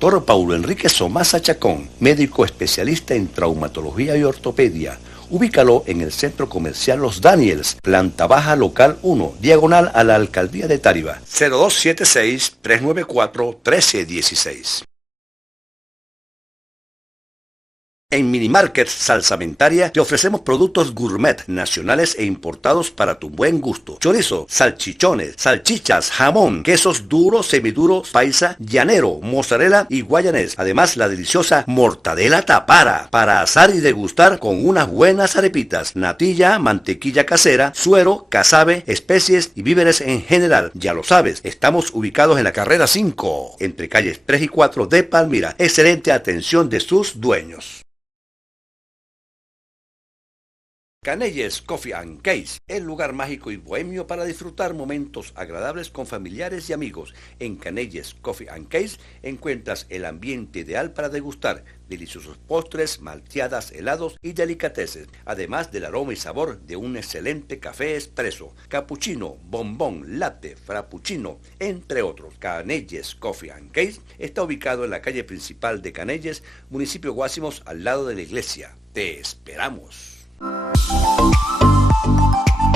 Doctor Paulo Enrique Somasa Chacón, médico especialista en traumatología y ortopedia. Ubícalo en el Centro Comercial Los Daniels, planta baja local 1, diagonal a la Alcaldía de Táriba, 0276-394-1316. En Minimarket Salsamentaria te ofrecemos productos gourmet nacionales e importados para tu buen gusto. Chorizo, salchichones, salchichas, jamón, quesos duros, semiduros, paisa, llanero, mozzarella y guayanés. Además, la deliciosa mortadela tapara para asar y degustar con unas buenas arepitas, natilla, mantequilla casera, suero, casabe, especies y víveres en general. Ya lo sabes, estamos ubicados en la carrera 5, entre calles 3 y 4 de Palmira. Excelente atención de sus dueños. Canelles Coffee and Case, el lugar mágico y bohemio para disfrutar momentos agradables con familiares y amigos. En Canelles Coffee and Case encuentras el ambiente ideal para degustar deliciosos postres, malteadas, helados y delicatessen, además del aroma y sabor de un excelente café expreso, cappuccino, bombón, latte, frappuccino, entre otros. Canelles Coffee and Case está ubicado en la calle principal de Canelles, municipio Guásimos, al lado de la iglesia. Te esperamos.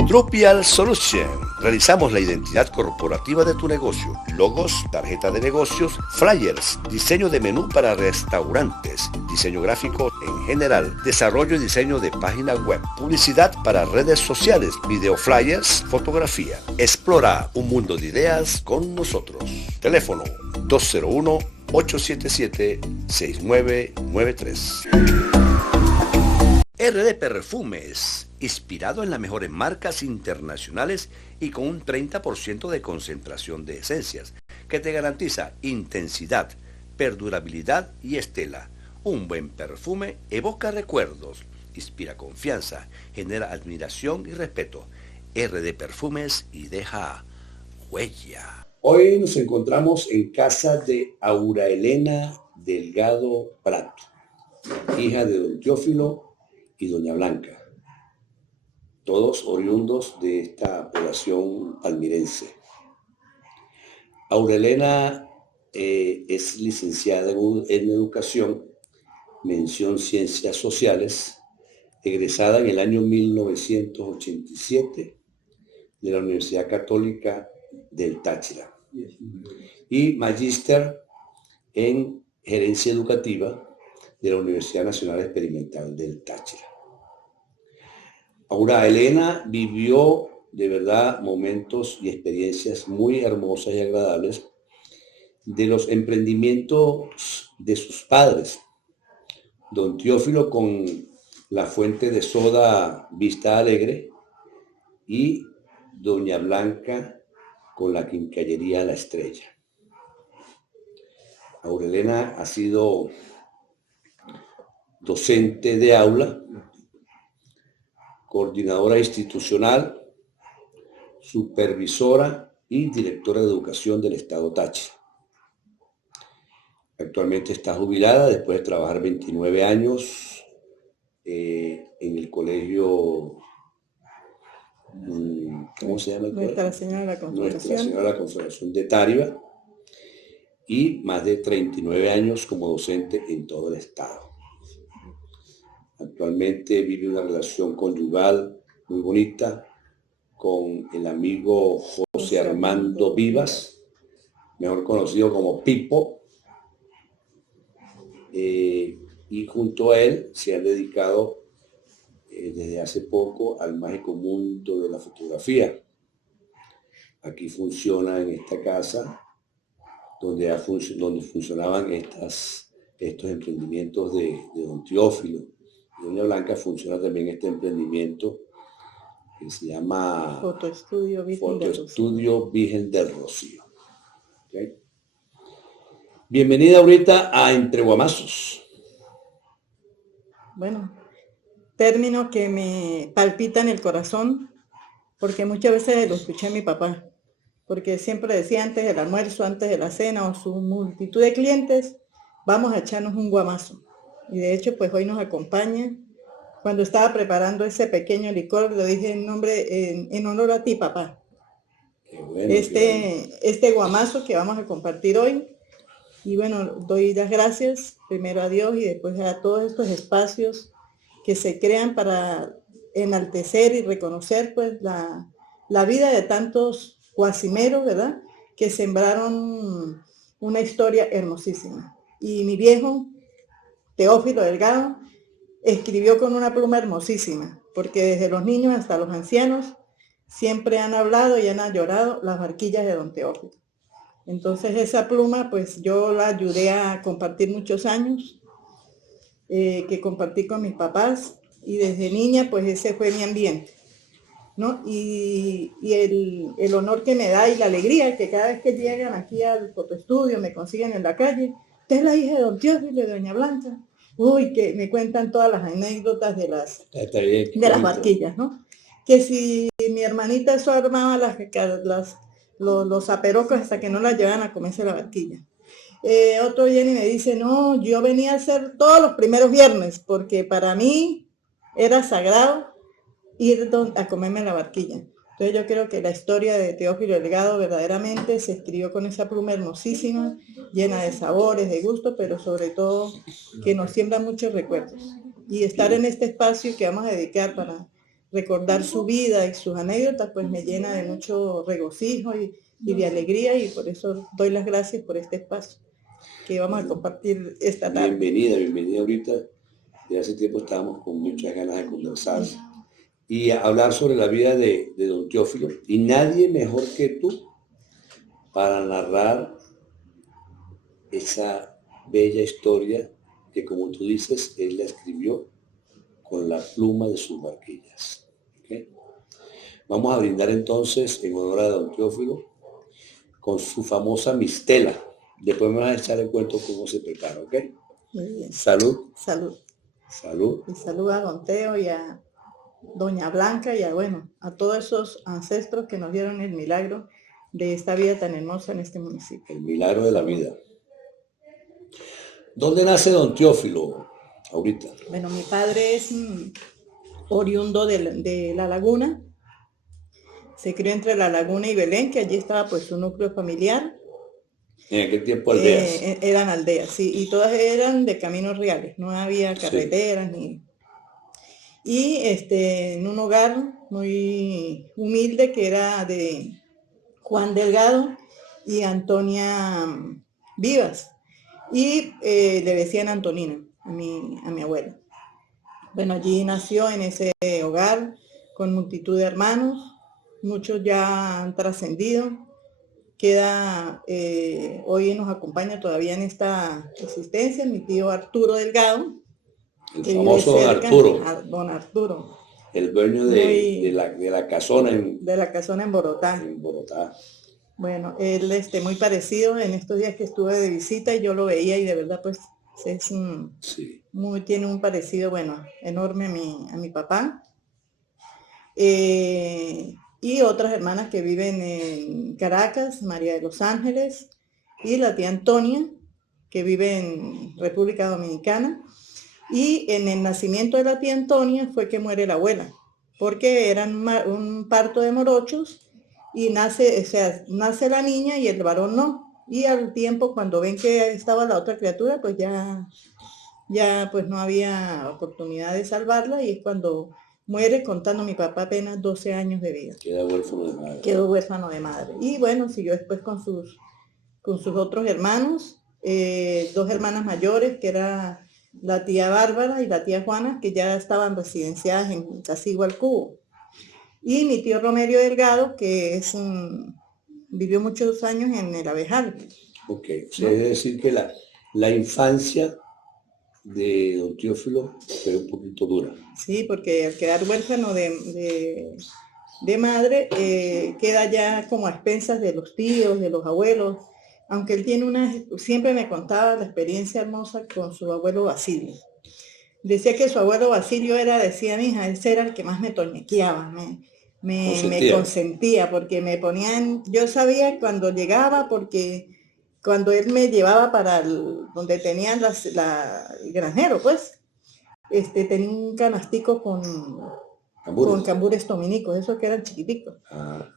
Tropical Solution. Realizamos la identidad corporativa de tu negocio, logos, tarjeta de negocios, flyers, diseño de menú para restaurantes, diseño gráfico en general, desarrollo y diseño de página web, publicidad para redes sociales, video flyers, fotografía. Explora un mundo de ideas con nosotros. Teléfono 201-877-6993. RD Perfumes, inspirado en las mejores marcas internacionales y con un 30% de concentración de esencias, que te garantiza intensidad, perdurabilidad y estela. Un buen perfume evoca recuerdos, inspira confianza, genera admiración y respeto. RD Perfumes y deja huella. Hoy nos encontramos en casa de Aura Elena Delgado Prato, hija de don Teófilo y doña Blanca, todos oriundos de esta población palmirense. Aurelena es licenciada en Educación, mención Ciencias Sociales, egresada en el año 1987 de la Universidad Católica del Táchira y magíster en Gerencia Educativa de la Universidad Nacional Experimental del Táchira. Aura Elena vivió de verdad momentos y experiencias muy hermosas y agradables de los emprendimientos de sus padres. Don Teófilo con la fuente de soda Vista Alegre y doña Blanca con la quincallería La Estrella. Aura Elena ha sido docente de aula, coordinadora institucional, supervisora y directora de educación del Estado Táchira. Actualmente está jubilada después de trabajar 29 años en el colegio, ¿cómo se llama el colegio? Nuestra Señora de la Consolación. Nuestra Señora de la Consolación de Táriba, y más de 39 años como docente en todo el estado. Actualmente vive una relación conyugal muy bonita con el amigo José Armando Vivas, mejor conocido como Pipo, y junto a él se han dedicado desde hace poco al mágico mundo de la fotografía. Aquí funciona en esta casa donde funcionaban estos emprendimientos de don Teófilo. Doña Blanca, funciona también este emprendimiento que se llama Fotoestudio Virgen del Rocío. ¿Okay? Bienvenida ahorita a Entre Guamazos. Bueno, término que me palpita en el corazón, porque muchas veces lo escuché a mi papá, porque siempre decía antes del almuerzo, antes de la cena o su multitud de clientes, vamos a echarnos un guamazo. Y de hecho, pues hoy nos acompaña. Cuando estaba preparando ese pequeño licor, lo dije en honor a ti, papá. Qué bueno, Este guamazo que vamos a compartir hoy Y bueno, doy las gracias primero a Dios y después a todos estos espacios que se crean para enaltecer y reconocer pues la vida de tantos guasimeros, ¿verdad? Que sembraron una historia hermosísima. Y mi viejo, Teófilo Delgado, escribió con una pluma hermosísima, porque desde los niños hasta los ancianos siempre han hablado y han llorado las barquillas de don Teófilo. Entonces esa pluma, pues yo la ayudé a compartir muchos años, que compartí con mis papás, y desde niña, pues ese fue mi ambiente, ¿no? Y el honor que me da y la alegría que cada vez que llegan aquí al fotoestudio, me consiguen en la calle, usted es la hija de don Teófilo y de doña Blanca. Uy, que me cuentan todas las anécdotas de las barquillas, ¿no? Que si mi hermanita eso armaba los aperocos hasta que no las llevaban a comerse la barquilla. Otro viene y me dice, no, yo venía a hacer todos los primeros viernes, porque para mí era sagrado ir a comerme la barquilla. Entonces yo creo que la historia de Teófilo Delgado verdaderamente se escribió con esa pluma hermosísima, llena de sabores, de gusto, pero sobre todo que nos siembra muchos recuerdos. Y estar en este espacio que vamos a dedicar para recordar su vida y sus anécdotas, pues me llena de mucho regocijo y de alegría, y por eso doy las gracias por este espacio que vamos a compartir esta tarde. Bienvenida ahorita. De hace tiempo estábamos con muchas ganas de conversar y hablar sobre la vida de don Teófilo, y nadie mejor que tú para narrar esa bella historia que, como tú dices, él la escribió con la pluma de sus barquillas. ¿Okay? Vamos a brindar entonces en honor a don Teófilo con su famosa mistela. Después me vas a echar el cuento cómo se prepara, ¿ok? Muy bien. Salud. Salud. Salud. Y salud a don Teo y a doña Blanca y a todos esos ancestros que nos dieron el milagro de esta vida tan hermosa en este municipio. El milagro de la vida. ¿Dónde nace don Teófilo ahorita? Bueno, mi padre es oriundo de La Laguna. Se crió entre La Laguna y Belén, que allí estaba pues su núcleo familiar. En aquel tiempo aldeas. Eran aldeas, sí, y todas eran de caminos reales, no había carreteras ni... Y en un hogar muy humilde que era de Juan Delgado y Antonia Vivas. Y le decían Antonina a mi abuela. Bueno, allí nació en ese hogar con multitud de hermanos, muchos ya han trascendido. Queda, hoy nos acompaña todavía en esta existencia mi tío Arturo Delgado. El famoso don Arturo. Don Arturo. El dueño de la casona de la casona en Borotá. En Borotá. Bueno, él muy parecido en estos días que estuve de visita y yo lo veía y de verdad pues es tiene un parecido, bueno, enorme a mi papá. Y otras hermanas que viven en Caracas, María de los Ángeles, y la tía Antonia, que vive en República Dominicana. Y en el nacimiento de la tía Antonia fue que muere la abuela, porque era un parto de morochos y nace la niña y el varón no. Y al tiempo, cuando ven que estaba la otra criatura, pues ya pues no había oportunidad de salvarla, y es cuando muere, contando mi papá apenas 12 años de vida. Queda huérfano de madre. Quedó huérfano de madre. Y bueno, siguió después con sus otros hermanos, dos hermanas mayores, que era la tía Bárbara y la tía Juana, que ya estaban residenciadas en Casigua al Cubo. Y mi tío Romelio Delgado, que vivió muchos años en el Abejal. Ok, ¿no? Es decir que la infancia de don Teófilo fue un poquito dura. Sí, porque al quedar huérfano de madre, queda ya como a expensas de los tíos, de los abuelos, aunque él tiene siempre me contaba la experiencia hermosa con su abuelo Basilio. Decía que su abuelo Basilio decía mi hija, ese era el que más me toñequeaba, me consentía, porque me ponían, yo sabía cuando llegaba, porque cuando él me llevaba para donde tenían el granjero, pues, tenía un canastico con cambures dominicos, esos que eran chiquiticos,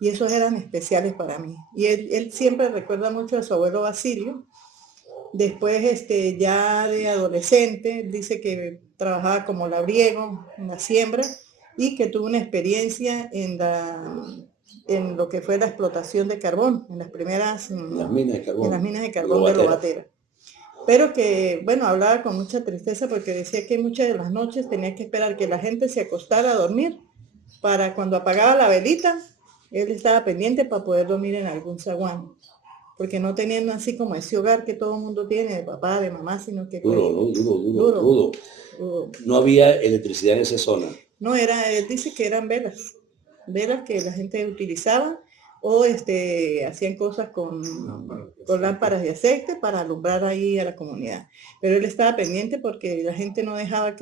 y esos eran especiales para mí. Y él siempre recuerda mucho a su abuelo Basilio, Después, ya de adolescente, dice que trabajaba como labriego en la siembra y que tuvo una experiencia en lo que fue la explotación de carbón, en las primeras, Las minas de carbón. en las minas de carbón de Lobatera. Pero que, bueno, hablaba con mucha tristeza porque decía que muchas de las noches tenía que esperar que la gente se acostara a dormir para cuando apagaba la velita, él estaba pendiente para poder dormir en algún zaguán. Porque no tenían así como ese hogar que todo el mundo tiene, de papá, de mamá, sino que... Duro, ¿no? Duro. No había electricidad en esa zona. No, él dice que eran velas que la gente utilizaba o hacían cosas con lámparas de aceite para alumbrar ahí a la comunidad. Pero él estaba pendiente porque la gente no dejaba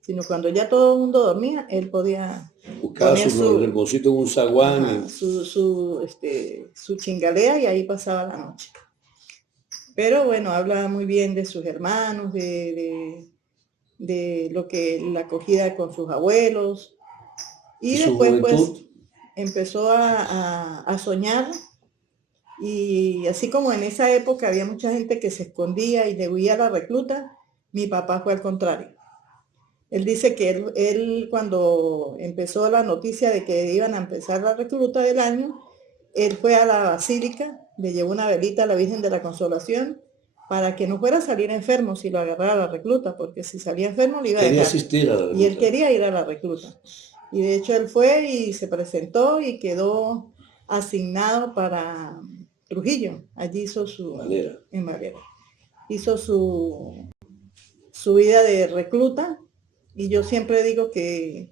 sino cuando ya todo el mundo dormía, él podía buscaba su rinconcito en un zaguán. Su chingalea y ahí pasaba la noche. Pero bueno, habla muy bien de sus hermanos, de lo que la acogida con sus abuelos. Y después pues empezó a soñar. Y así como en esa época había mucha gente que se escondía y le huía a la recluta, mi papá fue al contrario. Él dice que él cuando empezó la noticia de que iban a empezar la recluta del año, él fue a la basílica, le llevó una velita a la Virgen de la Consolación para que no fuera a salir enfermo si lo agarrara la recluta, porque si salía enfermo le iba a dejar. Quería asistir a la recluta. Y él quería ir a la recluta. Y de hecho él fue y se presentó y quedó asignado para Trujillo. Allí hizo en Valera. Hizo su vida de recluta. Y yo siempre digo que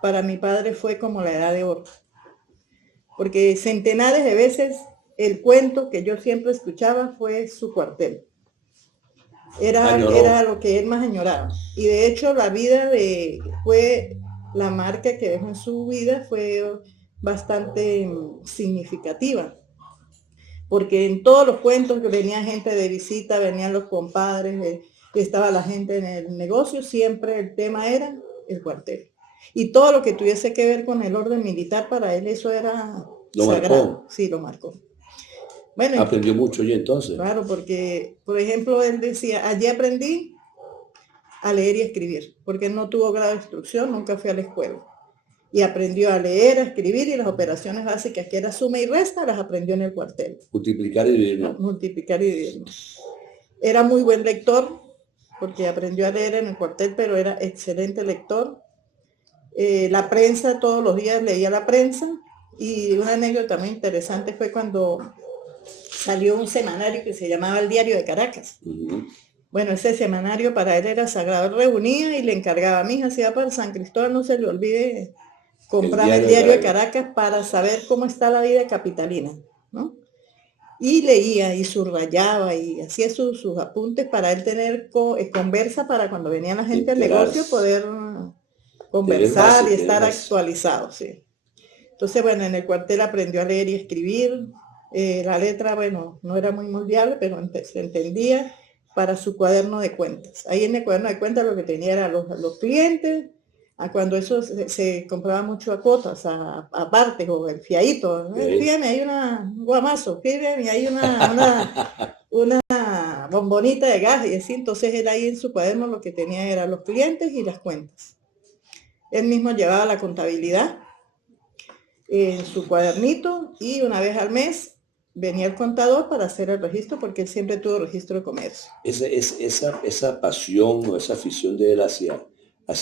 para mi padre fue como la edad de oro. Porque centenares de veces el cuento que yo siempre escuchaba fue su cuartel. Era lo que él más añoraba. Y de hecho la vida fue la marca que dejó en su vida fue bastante significativa. Porque en todos los cuentos que venía gente de visita, venían los compadres, estaba la gente en el negocio, siempre el tema era el cuartel. Y todo lo que tuviese que ver con el orden militar, para él eso era sagrado. Marcó. Sí, lo marcó. Bueno, aprendió mucho ya entonces. Claro, porque, por ejemplo, él decía, allí aprendí a leer y escribir, porque él no tuvo grado de instrucción, nunca fue a la escuela. Y aprendió a leer, a escribir, y las operaciones básicas, que era suma y resta, las aprendió en el cuartel. Multiplicar y dividir. Multiplicar y dividir. Era muy buen lector, porque aprendió a leer en el cuartel, pero era excelente lector. La prensa, todos los días leía la prensa, y una anécdota muy interesante fue cuando salió un semanario que se llamaba El Diario de Caracas. Bueno, ese semanario para él era sagrado. Él reunía y le encargaba a mi hija, si va para San Cristóbal, no se le olvide comprar el diario de Caracas para saber cómo está la vida capitalina, ¿no? Y leía y subrayaba y hacía sus apuntes para él tener conversa para cuando venía la gente al negocio poder conversar y estar actualizado, sí. Entonces, bueno, en el cuartel aprendió a leer y escribir. La letra, bueno, no era muy moldeable, pero se entendía para su cuaderno de cuentas. Ahí en el cuaderno de cuentas lo que tenía era los clientes, cuando eso se compraba mucho a cuotas, a partes, o el fiadito. Fíjame, hay un guamazo, fíjame, hay una bombonita de gas, y así. Entonces él ahí en su cuaderno lo que tenía eran los clientes y las cuentas. Él mismo llevaba la contabilidad en su cuadernito, y una vez al mes venía el contador para hacer el registro, porque él siempre tuvo registro de comercio. Esa pasión o esa afición de él hacia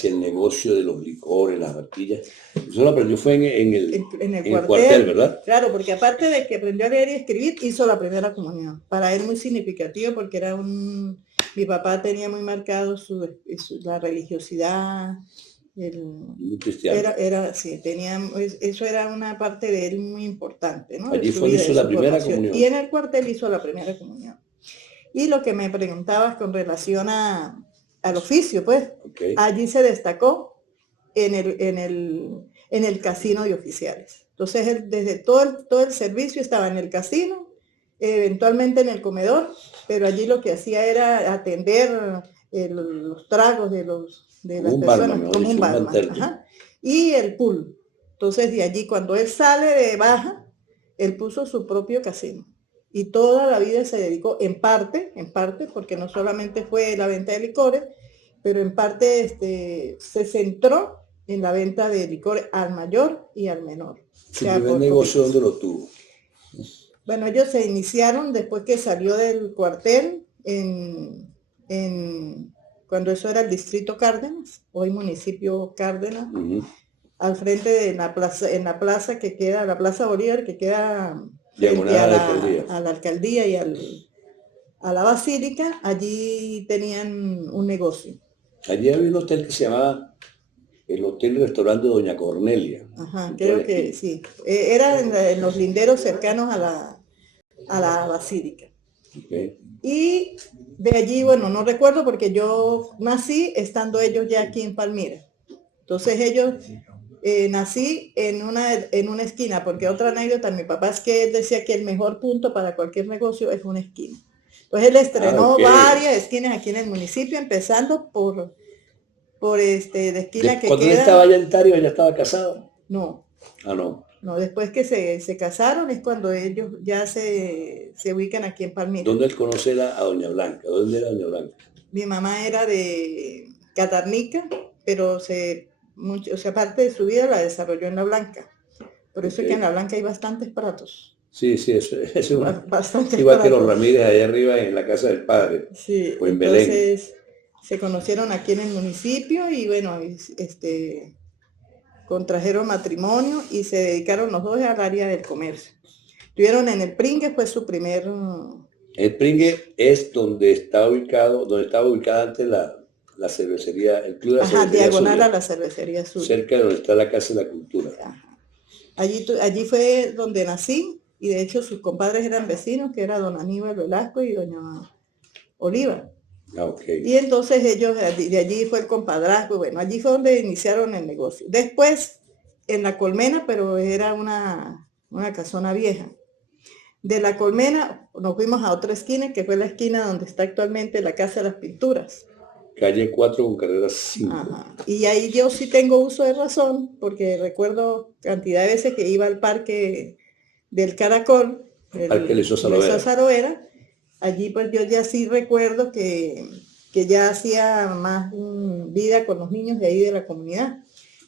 el negocio de los licores, las barquillas, eso lo aprendió fue en el cuartel, ¿verdad? Claro, porque aparte de que aprendió a leer y escribir, hizo la primera comunión. Para él muy significativo, porque mi papá tenía muy marcado la religiosidad. Eso era una parte de él muy importante, ¿no? Allí hizo la primera comunión. Y en el cuartel hizo la primera comunión. Y lo que me preguntabas con relación al oficio, pues, allí se destacó en el casino de oficiales. Entonces, él, desde todo el servicio estaba en el casino, eventualmente en el comedor, pero allí lo que hacía era atender los tragos de las personas, como un barman. Ajá. Y el pool. Entonces, de allí, cuando él sale de baja, él puso su propio casino. y toda la vida se dedicó en parte, porque no solamente fue la venta de licores, pero en parte se centró en la venta de licores al mayor y al menor. ¿Su primer negocio dónde lo tuvo? Bueno, ellos se iniciaron después que salió del cuartel cuando eso era el distrito Cárdenas, hoy municipio Cárdenas, al frente de en la plaza que queda, la Plaza Bolívar, que queda frente a la alcaldía y a la basílica. Allí tenían un negocio. Allí había un hotel que se llamaba el Hotel y Restaurante Doña Cornelia. Ajá, creo que sí. Era en los linderos cercanos a la basílica. Okay. Y de allí, bueno, no recuerdo porque yo nací estando ellos ya aquí en Palmira. Entonces ellos, nací en una esquina, porque otra anécdota, mi papá es que él decía que el mejor punto para cualquier negocio es una esquina. Entonces él estrenó varias esquinas aquí en el municipio, empezando por la esquina que ¿Cuando queda... él estaba allá en Tario, ya estaba casado? No. Ah, no. No, después que se casaron es cuando ellos ya se ubican aquí en Palmira. ¿Dónde él conoce a Doña Blanca? ¿Dónde era Doña Blanca? Mi mamá era de Catarnica, pero parte de su vida la desarrolló en La Blanca. Por eso es que en La Blanca hay bastantes pratos. Sí, eso es bastantes igual pratos. Que los Ramírez allá arriba en la casa del padre. Sí, o en entonces Belén. Se conocieron aquí en el municipio y bueno, contrajeron matrimonio y se dedicaron los dos al área del comercio. Estuvieron en el Pringue, fue su primer... El Pringue es donde estaba ubicada antes la cervecería, el club de la cervecería diagonal Zulia, a la cervecería Zulia. cerca de donde está la Casa de la Cultura. Ajá. Allí fue donde nací y de hecho sus compadres eran vecinos, que era don Aníbal Velasco y doña Oliva. Okay. Y entonces ellos, de allí fue el compadrazgo, bueno, allí fue donde iniciaron el negocio. Después, en La Colmena, pero era una casona vieja. De La Colmena nos fuimos a otra esquina, que fue la esquina donde está actualmente la Casa de las Pinturas. Calle 4 con carrera 5. Ajá. Y ahí yo sí tengo uso de razón, porque recuerdo cantidad de veces que iba al parque del Caracol, el Parque Lesosa Loera. Allí pues yo ya sí recuerdo que ya hacía más vida con los niños de ahí de la comunidad.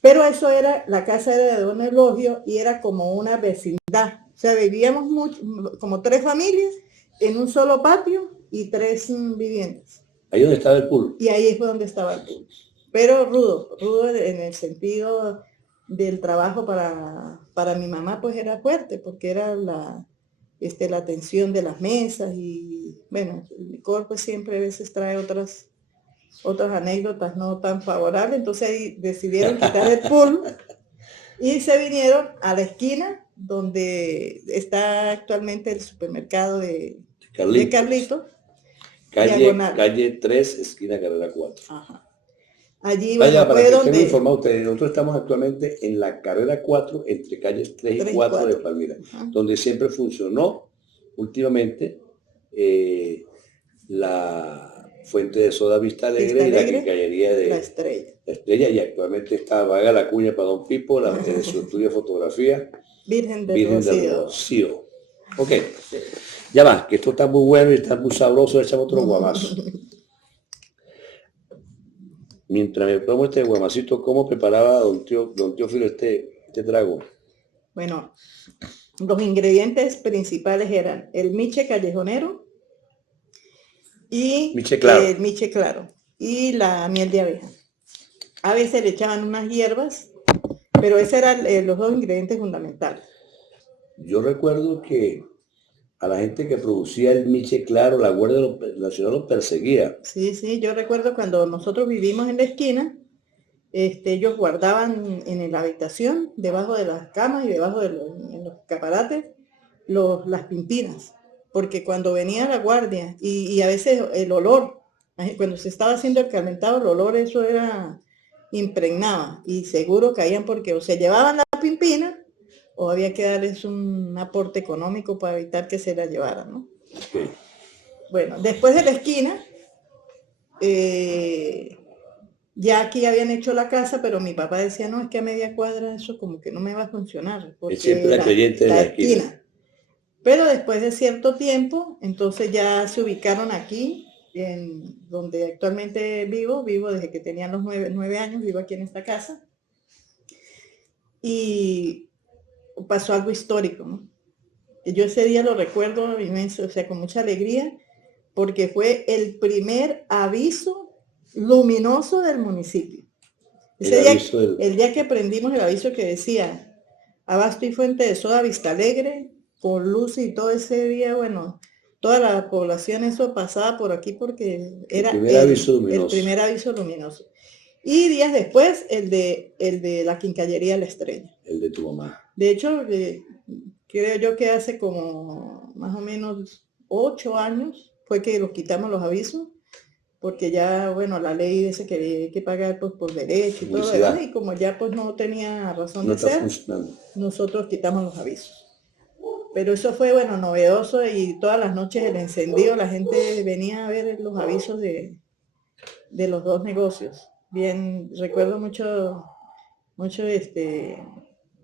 Pero eso la casa era de don Elogio y era como una vecindad. O sea, vivíamos como 3 familias en un solo patio y 3 viviendas. Ahí donde estaba el pool. Y ahí fue donde estaba el pool. Pero rudo en el sentido del trabajo para mi mamá, pues era fuerte, porque era la atención de las mesas y bueno, el licor pues siempre a veces trae otras anécdotas no tan favorables, entonces ahí decidieron quitar el pool y se vinieron a la esquina donde está actualmente el supermercado de Carlitos. Calle 3, esquina carrera 4. Ajá. Allí, vaya, para que estén informados ustedes, nosotros estamos actualmente en la carrera 4, entre calles 3 y 4 de Palmira, donde siempre funcionó últimamente la fuente de soda Vista Alegre y la quincallería de La Estrella, y actualmente está vaga la cuña para Don Pipo, su estudio de fotografía, Virgen del Rocío. Ok, ya va, que esto está muy bueno y está muy sabroso, echamos otro guamazo. Mientras me tomo este guamacito, ¿cómo preparaba don Teófilo este trago? Bueno, los ingredientes principales eran el miche callejonero y el miche claro y la miel de abeja. A veces le echaban unas hierbas, pero esos eran los 2 ingredientes fundamentales. Yo recuerdo que a la gente que producía el miche claro, la Guardia Nacional los perseguía. Sí, yo recuerdo cuando nosotros vivimos en la esquina, ellos guardaban en la habitación, debajo de las camas y debajo de en los escaparates, las pimpinas, porque cuando venía la guardia y a veces el olor, cuando se estaba haciendo el calentado, el olor eso impregnaba y seguro caían porque o se llevaban la pimpina o había que darles un aporte económico para evitar que se la llevaran, ¿no? Okay. Bueno, después de la esquina, ya aquí habían hecho la casa, pero mi papá decía, no, es que a media cuadra eso como que no me va a funcionar. Porque siempre la creyente de la esquina. Pero después de cierto tiempo, entonces ya se ubicaron aquí, en donde actualmente vivo desde que tenían los 9 años, vivo aquí en esta casa. Y pasó algo histórico, ¿no? Yo ese día lo recuerdo inmenso, o sea, con mucha alegría, porque fue el primer aviso luminoso del municipio. Ese día, el día que prendimos el aviso que decía Abasto y Fuente de Soda Vista Alegre, por luz y todo ese día, bueno, toda la población eso pasaba por aquí porque era el primer aviso luminoso. Y días después el de la quincallería La Estrella. El de tu mamá. De hecho, creo yo que hace como más o menos 8 años fue que los quitamos los avisos, porque ya, bueno, la ley dice que hay que pagar pues, por derecho y todo eso, y como ya pues no tenía razón de ser, nosotros quitamos los avisos. Pero eso fue, bueno, novedoso, y todas las noches el encendido, la gente venía a ver los avisos de los dos negocios. Bien, recuerdo mucho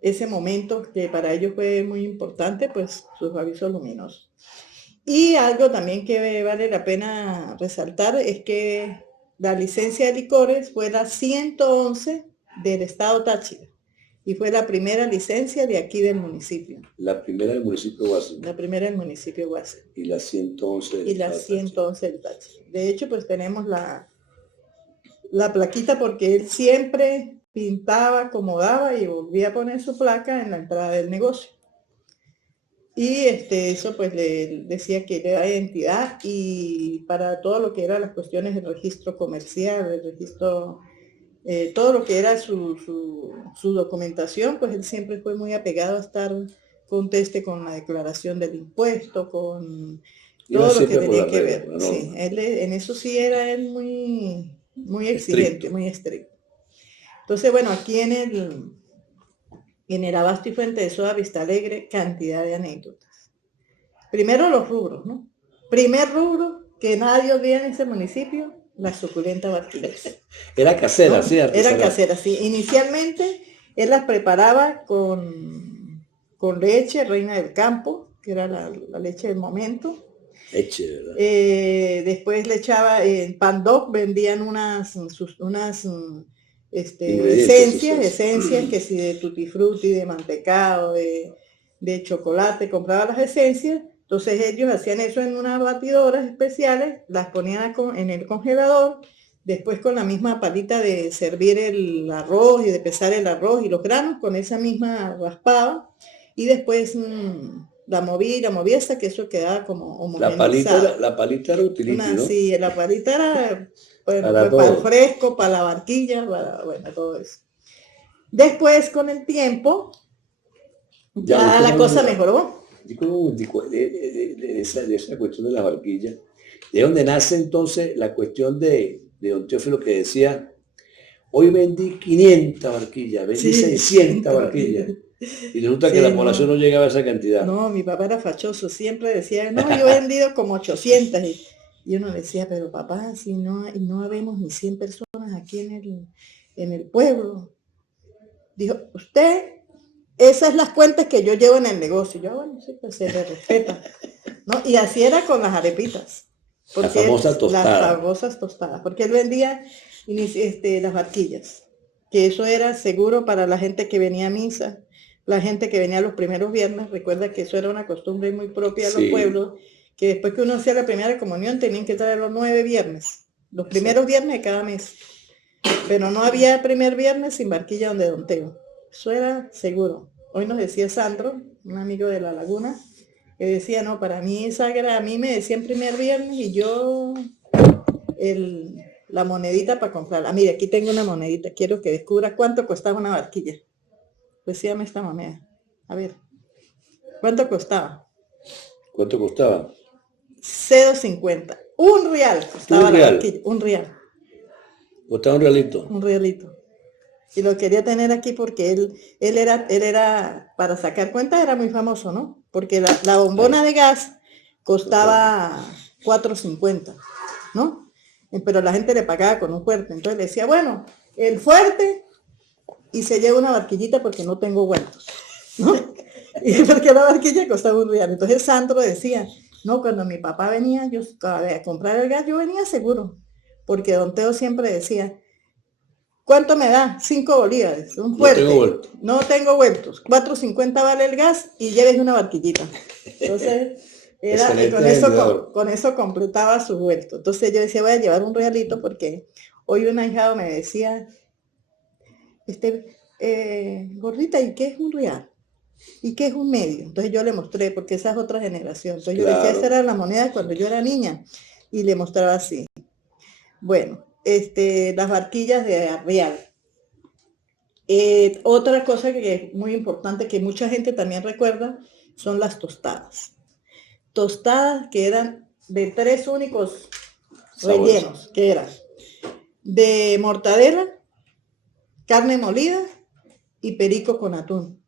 ese momento que para ellos fue muy importante, pues sus avisos luminosos. Y algo también que vale la pena resaltar es que la licencia de licores fue la 111 del estado Táchira y fue la primera licencia de aquí del municipio. La primera del municipio de Guásimo. La primera del municipio de Guásimo. Y la 111 del Y la 111 del Táchira. De hecho, pues tenemos la plaquita porque él siempre pintaba, acomodaba y volvía a poner su placa en la entrada del negocio. Y eso pues le decía que le da identidad, y para todo lo que era las cuestiones del registro comercial, el registro, todo lo que era su documentación, pues él siempre fue muy apegado a estar conteste con la declaración del impuesto, con todo lo que tenía que ver. ¿No? Sí, él en eso sí era él muy exigente, muy estricto. Entonces, bueno, aquí en el Abasto y Fuente de Soda Vista Alegre, cantidad de anécdotas. Primero los rubros, ¿no? Primer rubro que nadie olvida en ese municipio, la suculenta barquilla. Era casera, ¿no? Sí, artesanal. Era casera, sí. Inicialmente él las preparaba con leche, Reina del Campo, que era la leche del momento. Leche, ¿verdad? Después le echaba, en Pandoc vendían unas esencias, que si de tutti frutti, de mantecado, de chocolate, compraba las esencias. Entonces ellos hacían eso en unas batidoras especiales, las ponían en el congelador, después con la misma palita de servir el arroz y de pesar el arroz y los granos, con esa misma raspaba, y después la movía hasta que eso quedaba como homogeneizado. La palita era utilísima, ¿no? Sí, la palita era para el fresco, para la barquilla, bueno, todo eso. Después, con el tiempo, ya la cosa mejoró. De esa cuestión de las barquillas, de donde nace entonces la cuestión de don Teófilo, que decía, hoy vendí 500 barquillas, vendí 600 barquillas. Y resulta que la población no llegaba a esa cantidad. No, mi papá era fachoso, siempre decía, no, yo he vendido como 800. Y uno decía, pero papá, si no habemos ni 100 personas aquí en el pueblo. Dijo, usted, esas son las cuentas que yo llevo en el negocio. Yo, bueno, sí, pues se le respeta, ¿no? Y así era con las arepitas. Las famosas tostadas. Las famosas tostadas, porque él vendía las barquillas, que eso era seguro para la gente que venía a misa, la gente que venía los primeros viernes. Recuerda que eso era una costumbre muy propia de los pueblos, que después que uno hacía la primera comunión tenían que traer los 9 viernes, los primeros viernes de cada mes. Pero no había primer viernes sin barquilla donde Don Teo. Eso era seguro. Hoy nos decía Sandro, un amigo de La Laguna, que decía, no, para mí a mí me decían primer viernes y yo la monedita para comprarla. Mira, aquí tengo una monedita, quiero que descubra cuánto costaba una barquilla. Pues llama esta moneda. A ver, ¿cuánto costaba? ¿Cuánto costaba? 0.50. Un real costaba la barquilla. Un real. ¿Costaba un realito? Un realito. Y lo quería tener aquí porque él era, para sacar cuentas era muy famoso, ¿no? Porque la bombona de gas costaba 4.50, ¿no? Pero la gente le pagaba con un fuerte. Entonces le decía, bueno, el fuerte, y se lleva una barquillita porque no tengo vueltos, ¿no? Y porque la barquilla costaba R$1. Entonces Sandro decía, no, cuando mi papá venía a comprar el gas, yo venía seguro. Porque don Teo siempre decía, ¿cuánto me da? 5 bolívares, un No tengo fuerte. vuelto. No tengo vueltos. 4.50 vale el gas y lleves una barquillita. Entonces, Excelente con eso completaba su vuelto. Entonces yo decía, voy a llevar un realito porque hoy un ahijado me decía, gordita, ¿y qué es un real? ¿Y qué es un medio? Entonces yo le mostré, porque esa es otra generación. Entonces yo le decía, esa Claro. era la moneda cuando yo era niña. Y le mostraba así. Bueno, las barquillas de real. Otra cosa que es muy importante, que mucha gente también recuerda, son las tostadas. Tostadas que eran de 3 únicos Sabores. rellenos, que eran de mortadela, carne molida y perico con atún.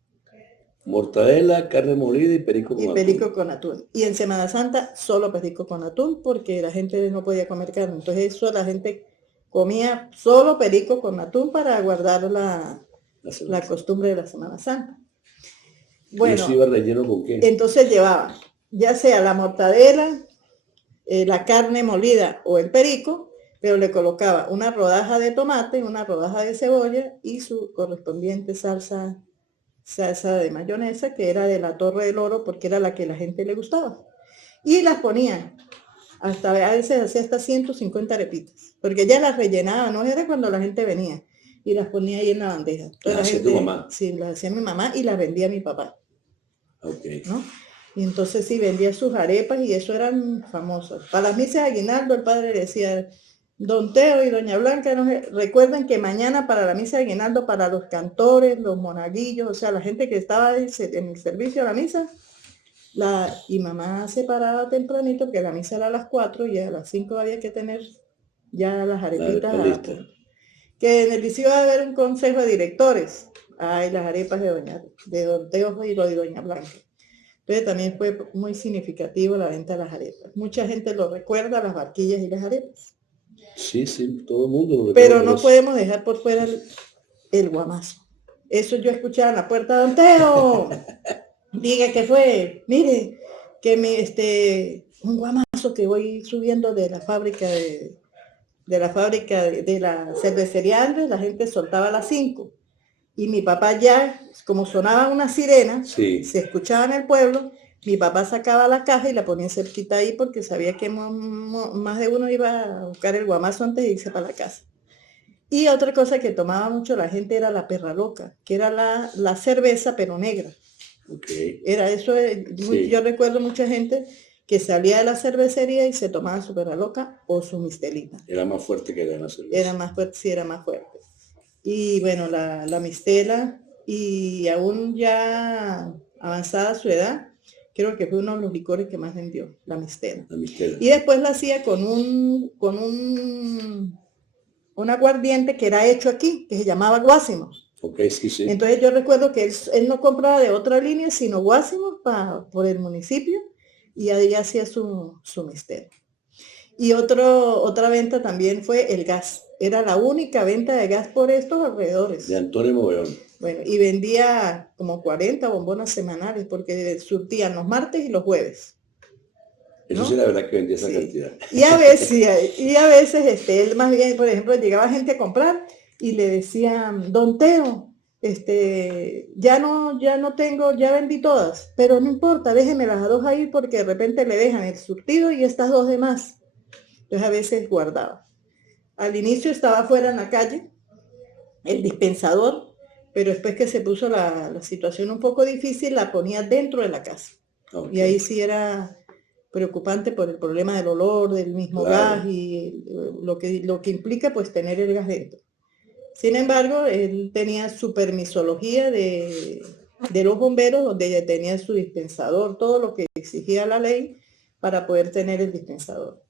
Mortadela, carne molida y perico con Y atún. perico con atún. Y en Semana Santa solo perico con atún porque la gente no podía comer carne. Entonces eso la gente comía solo perico con atún para guardar la costumbre de la Semana Santa. Bueno, ¿y eso iba relleno con qué? Entonces llevaba ya sea la mortadela, la carne molida o el perico, pero le colocaba una rodaja de tomate, una rodaja de cebolla y su correspondiente salsa de mayonesa, que era de la Torre del Oro, porque era la que a la gente le gustaba. Y las ponían, a veces hacía hasta 150 arepitas, porque ya las rellenaba, no era cuando la gente venía, y las ponía ahí en la bandeja. Entonces ¿Las hacía tu mamá? Sí, las hacía mi mamá y las vendía mi papá. Ok. ¿No? Y entonces sí vendía sus arepas y eso eran famosas. Para las misas de aguinaldo el padre decía, don Teo y doña Blanca, recuerden que mañana para la misa de aguinaldo, para los cantores, los monaguillos, o sea, la gente que estaba en el servicio a la misa, y mamá se paraba tempranito, porque la misa era a las 4 y a las 5 había que tener ya las arepitas. Que en el liceo iba a haber un consejo de directores. Ay, las arepas de don Teo y doña Blanca. Entonces también fue muy significativo la venta de las arepas. Mucha gente lo recuerda, las barquillas y las arepas. Sí, todo el mundo lo recuerda. Pero no podemos dejar por fuera el guamazo. Eso yo escuchaba en la puerta, don Teo, diga que fue, mire, que un guamazo que voy subiendo de la fábrica de la cervecería Andres, la gente soltaba a las 5. Y mi papá ya, como sonaba una sirena, sí, se escuchaba en el pueblo, mi papá sacaba la caja y la ponía cerquita ahí porque sabía que más de uno iba a buscar el guamazo antes de irse para la casa. Y otra cosa que tomaba mucho la gente era la perra loca, que era la cerveza pero negra. Okay. Era eso, sí. Yo recuerdo mucha gente que salía de la cervecería y se tomaba su perra loca o su mistelita. Era más fuerte que la cerveza. Era más fuerte, sí, era más fuerte. Y bueno, la mistela, y aún ya avanzada su edad, creo que fue uno de los licores que más vendió, la mistela. Y después la hacía con un aguardiente que era hecho aquí, que se llamaba guásimo. Okay, sí. Entonces yo recuerdo que él no compraba de otra línea, sino guásimo por el municipio, y ahí hacía su mistela. Y otra venta también fue el gas. Era la única venta de gas por estos alrededores. De Antonio Mogollón. Bueno, y vendía como 40 bombonas semanales, porque surtían los martes y los jueves. Eso sí, la verdad que vendía esa cantidad. Y a veces, él más bien, por ejemplo, llegaba gente a comprar y le decían, don Teo, ya no tengo, ya vendí todas, pero no importa, déjeme las 2 ahí porque de repente le dejan el surtido y estas 2 de más. Entonces a veces guardaba. Al inicio estaba afuera en la calle, el dispensador, pero después que se puso la situación un poco difícil, la ponía dentro de la casa. Okay. Y ahí sí era preocupante por el problema del olor, del mismo gas y lo que implica pues tener el gas dentro. Sin embargo, él tenía su permisología de los bomberos, donde tenía su dispensador, todo lo que exigía la ley para poder tener el dispensador.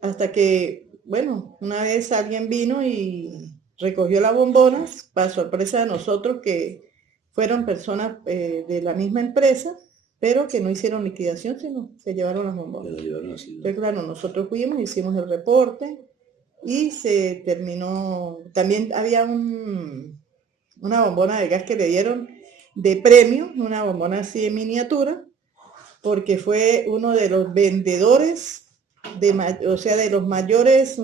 Hasta que, bueno, una vez alguien vino y recogió las bombonas, para sorpresa de nosotros, que fueron personas de la misma empresa, pero que no hicieron liquidación, sino se llevaron las bombonas. Entonces, claro, nosotros fuimos, hicimos el reporte y se terminó. También había una bombona de gas que le dieron de premio, una bombona así en miniatura, porque fue uno de los vendedores, o sea, de los mayores,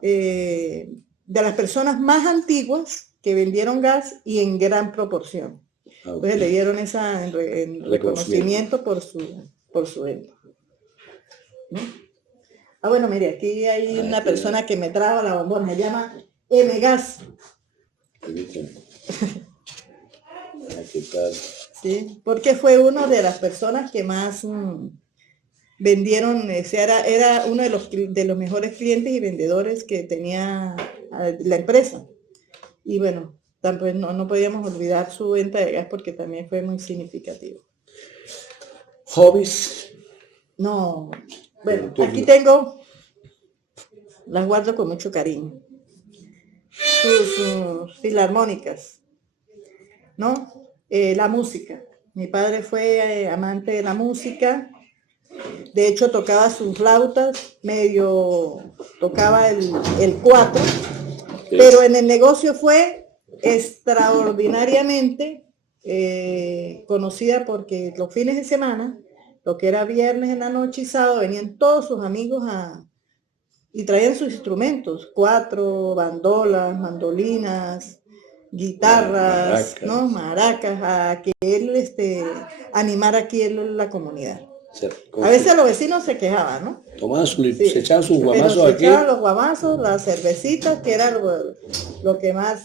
de las personas más antiguas que vendieron gas y en gran proporción. Entonces le dieron esa en reconocimiento por su venta. ¿No? Ah, bueno, mire, aquí hay una persona que me trajo la bombona, se llama M-Gas. ¿Qué tal? Sí, porque fue una de las personas que más vendieron, o sea, era uno de los mejores clientes y vendedores que tenía la empresa. Y bueno, pues no podíamos olvidar su venta de gas porque también fue muy significativo. ¿Hobbies? No, bueno, aquí tengo, las guardo con mucho cariño. Sus filarmónicas, ¿no? La música. Mi padre fue amante de la música. De hecho, tocaba sus flautas, medio tocaba el cuatro, pero en el negocio fue extraordinariamente conocida porque los fines de semana, lo que era viernes en la noche y sábado, venían todos sus amigos y traían sus instrumentos, cuatro, bandolas, mandolinas, guitarras, maracas. ¿No? Maracas, a que él animara aquí en la comunidad. A veces los vecinos se quejaban, ¿no? Tomaban se echaban sus guamazos aquí. Se echaban los guamazos, las cervecitas, que era lo que más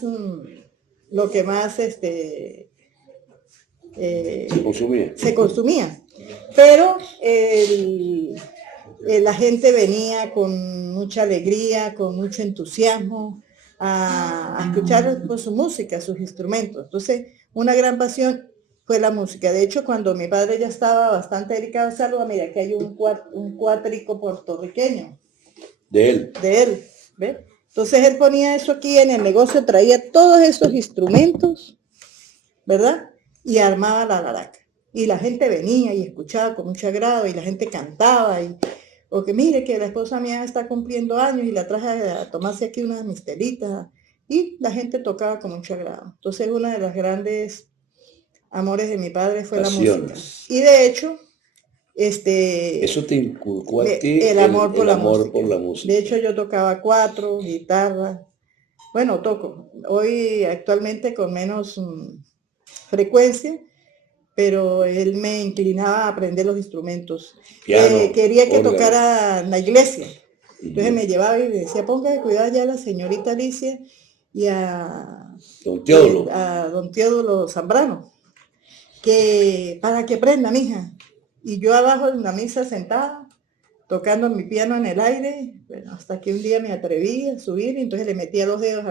se consumía. Pero la gente venía con mucha alegría, con mucho entusiasmo a escuchar pues, su música, sus instrumentos. Entonces, una gran pasión fue la música. De hecho, cuando mi padre ya estaba bastante delicado de salud, mira, que hay un cuatrico puertorriqueño. De él. ¿Ves? Entonces él ponía eso aquí en el negocio, traía todos esos instrumentos, ¿verdad? Y armaba la laraca. Y la gente venía y escuchaba con mucho agrado, y la gente cantaba, o que mire que la esposa mía está cumpliendo años y la traje a tomarse aquí unas mistelitas, y la gente tocaba con mucho agrado. Entonces una de las grandes amores de mi padre fue la música. Y de hecho, eso te inculcó a ti el amor por la música. De hecho, yo tocaba cuatro, guitarra. Bueno, toco. Hoy actualmente con menos frecuencia, pero él me inclinaba a aprender los instrumentos. Piano, quería que tocara en la iglesia. Entonces me llevaba y me decía, ponga cuidado ya a la señorita Alicia y a don Teodulo Zambrano, que para que aprenda, mija. Y yo abajo en la misa sentada, tocando mi piano en el aire, bueno, hasta que un día me atreví a subir y entonces le metía los dedos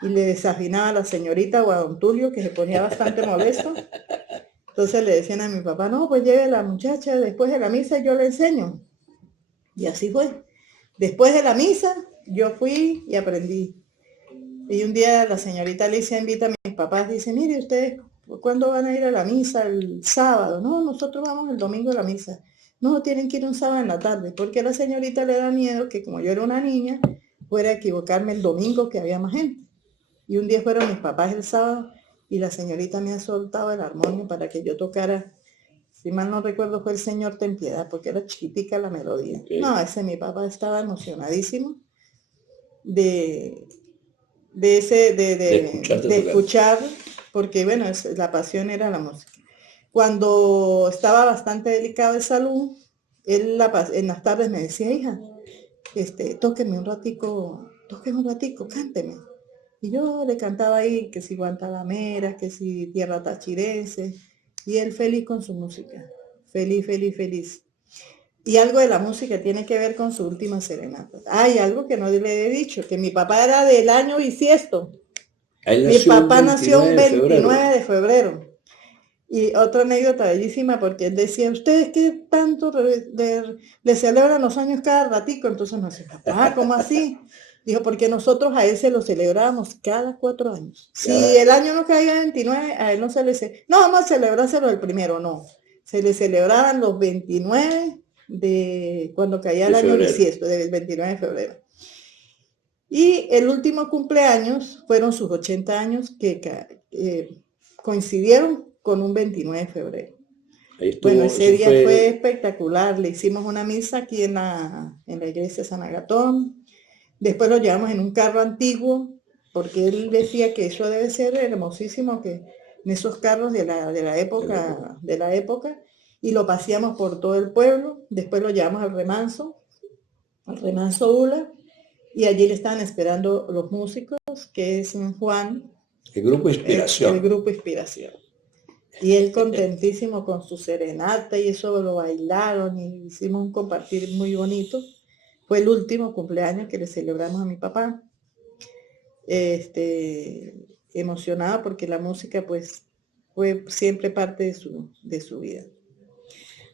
y le desafinaba a la señorita o a don Tulio, que se ponía bastante molesto. Entonces le decían a mi papá, no, pues lleve a la muchacha después de la misa y yo le enseño. Y así fue. Después de la misa, yo fui y aprendí. Y un día la señorita Alicia invita a mis papás, dice, mire, ustedes, ¿cuándo van a ir a la misa? El sábado. No, nosotros vamos el domingo a la misa. No, tienen que ir un sábado en la tarde, porque a la señorita le da miedo que como yo era una niña, fuera a equivocarme el domingo que había más gente. Y un día fueron mis papás el sábado y la señorita me ha soltado el armonio para que yo tocara, si mal no recuerdo fue el Señor ten piedad, porque era chiquitica la melodía. Okay. No, mi papá estaba emocionadísimo de escuchar, porque bueno, la pasión era la música. Cuando estaba bastante delicado de salud, él en las tardes me decía, hija, tóqueme un ratico, cánteme. Y yo le cantaba ahí, que si Guantanamera, que si Tierra Tachirense, y él feliz con su música, feliz. Y algo de la música tiene que ver con su última serenata. Hay algo que no le he dicho, que mi papá era del año bisiesto. Mi papá nació un 29 de febrero. Y otra anécdota bellísima, porque él decía, ¿ustedes qué tanto le celebran los años cada ratico? Entonces nos decía, papá, ¿cómo así? Dijo, porque nosotros a él se lo celebrábamos cada 4 años. Si el año no caía 29, a él no se le no, vamos a celebrárselo el primero, no. Se le celebraban los 29 de cuando caía el año bisiesto, del 29 de febrero. Y el último cumpleaños fueron sus 80 años que coincidieron con un 29 de febrero. Ahí estuvo, Bueno, ese eso día fue, fue espectacular. ahí Bueno, estuvo, ese eso día fue fue, espectacular. Le hicimos una misa aquí en la iglesia de San Agatón. Después lo llevamos en un carro antiguo, porque él decía que eso debe ser hermosísimo, que en esos carros de la época, y lo paseamos por todo el pueblo. Después lo llevamos al remanso Ula, y allí le estaban esperando los músicos, que es un Juan, el grupo el Inspiración. grupo Inspiración. Y él contentísimo con su serenata, y eso lo bailaron, y hicimos un compartir muy bonito. Fue el último cumpleaños que le celebramos a mi papá. Emocionada porque la música pues fue siempre parte de su vida.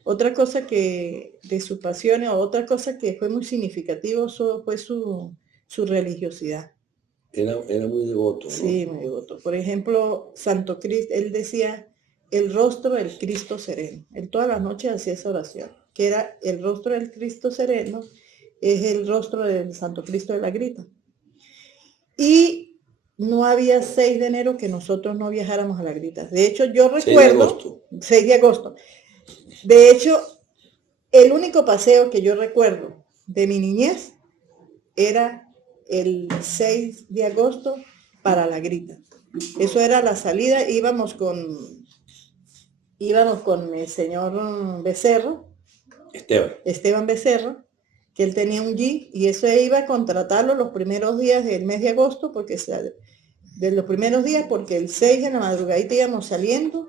Otra cosa que de su pasión, o otra cosa que fue muy significativo fue su religiosidad. Era muy devoto, ¿no? Sí, muy devoto. Por ejemplo, Santo Cristo, él decía, el rostro del Cristo sereno. Él todas las noches hacía esa oración, que era el rostro del Cristo sereno, es el rostro del Santo Cristo de la Grita. Y no había 6 de enero que nosotros no viajáramos a la Grita. De hecho, yo recuerdo, 6 de agosto. De hecho, el único paseo que yo recuerdo de mi niñez era el 6 de agosto para la Grita. Eso era la salida, íbamos con el señor Becerro, Esteban Becerro, que él tenía un Jeep, y eso iba a contratarlo los primeros días del mes de agosto, porque el 6 en la madrugadita íbamos saliendo,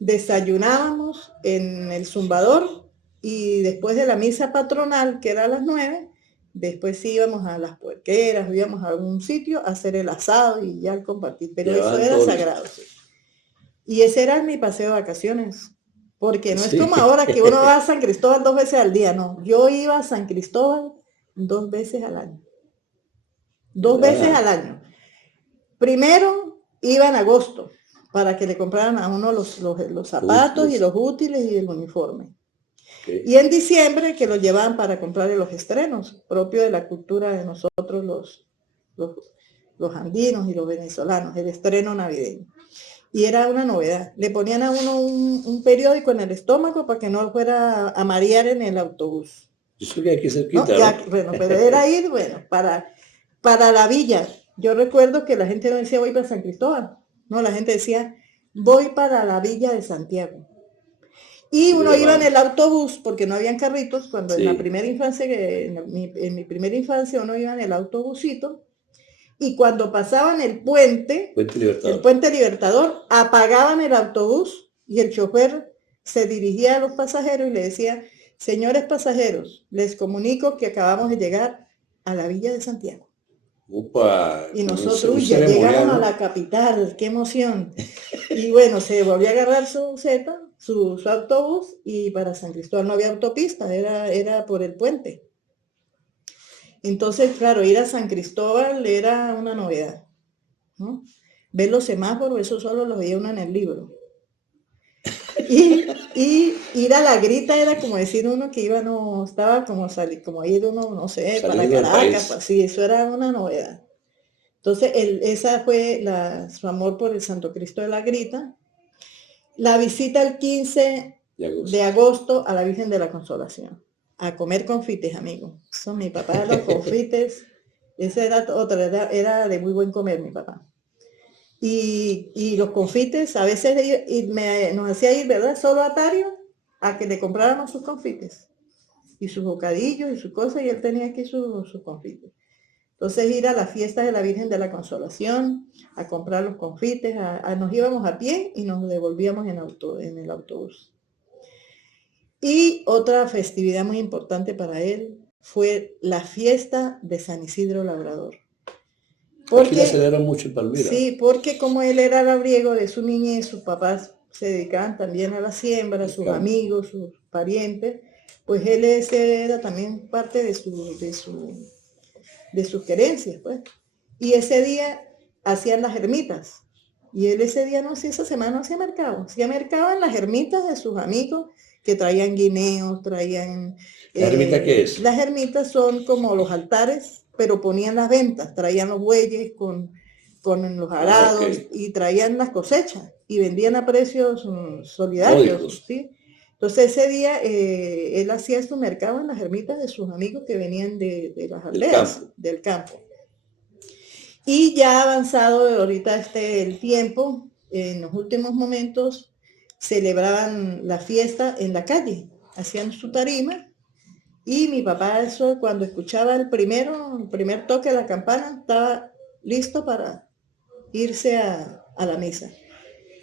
desayunábamos en el Zumbador, y después de la misa patronal, que era a las 9, después íbamos a las puerqueras, íbamos a algún sitio a hacer el asado y ya al compartir, pero eso era sagrado. Sí. Y ese era mi paseo de vacaciones, porque no es como ahora que uno va a San Cristóbal 2 veces al día, no. Yo iba a San Cristóbal 2 veces al año. 2 veces al año. Primero iba en agosto, para que le compraran a uno los zapatos y los útiles y el uniforme. Y en diciembre que lo llevaban para comprarle los estrenos, propio de la cultura de nosotros los andinos y los venezolanos, el estreno navideño. Y era una novedad. Le ponían a uno un periódico en el estómago para que no fuera a marear en el autobús. Eso que aquí cerquita, ¿no? Ya, bueno, pero era ir, bueno, para la villa. Yo recuerdo que la gente no decía voy para San Cristóbal. No, la gente decía voy para la villa de Santiago. Y uno iba en el autobús, porque no habían carritos, cuando en la primera infancia, en mi primera infancia uno iba en el autobusito, y cuando pasaban el puente Libertador, apagaban el autobús y el chofer se dirigía a los pasajeros y le decía, señores pasajeros, les comunico que acabamos de llegar a la villa de Santiago. Upa, y nosotros ya llegamos a la capital, qué emoción. Y bueno, se volvió a agarrar su autobús, y para San Cristóbal no había autopista, era por el puente. Entonces, claro, ir a San Cristóbal era una novedad, ¿no? Ver los semáforos, eso solo lo veía uno en el libro. Y ir a la Grita era como decir uno que iba, no, estaba como ir uno, no sé, para Caracas, así, eso era una novedad. Entonces, esa fue su amor por el Santo Cristo de la Grita. La visita el 15 de agosto a la Virgen de la Consolación. A comer confites, amigos. Son mi papá, los confites. Esa era otra, era de muy buen comer mi papá. Y los confites, a veces nos hacía ir, ¿verdad? Solo a Tario, a que le compráramos sus confites. Y sus bocadillos y sus cosas, y él tenía aquí sus confites. Entonces ir a las fiestas de la Virgen de la Consolación, a comprar los confites, nos íbamos a pie y nos devolvíamos en el autobús. Y otra festividad muy importante para él fue la fiesta de San Isidro Labrador. Aquí la celebran mucho en Palmira. Sí, porque como él era labriego de su niñez, sus papás se dedicaban también a la siembra, sus amigos, sus parientes, pues él era también parte de sus querencias, pues. Y ese día hacían las ermitas. Y él ese día esa semana no hacía mercado. Hacía mercado en las ermitas de sus amigos, que traían guineos, traían... ¿La ermita qué es? Las ermitas son como los altares, pero ponían las ventas, traían los bueyes con con los arados okay. y traían las cosechas y vendían a precios solidarios, Módicos. ¿sí? Entonces ese día él hacía su mercado en las ermitas de sus amigos que venían de las aldeas, del campo. Y ya avanzado ahorita el tiempo, en los últimos momentos celebraban la fiesta en la calle, hacían su tarima y mi papá eso cuando escuchaba el primer toque de la campana estaba listo para irse a la misa.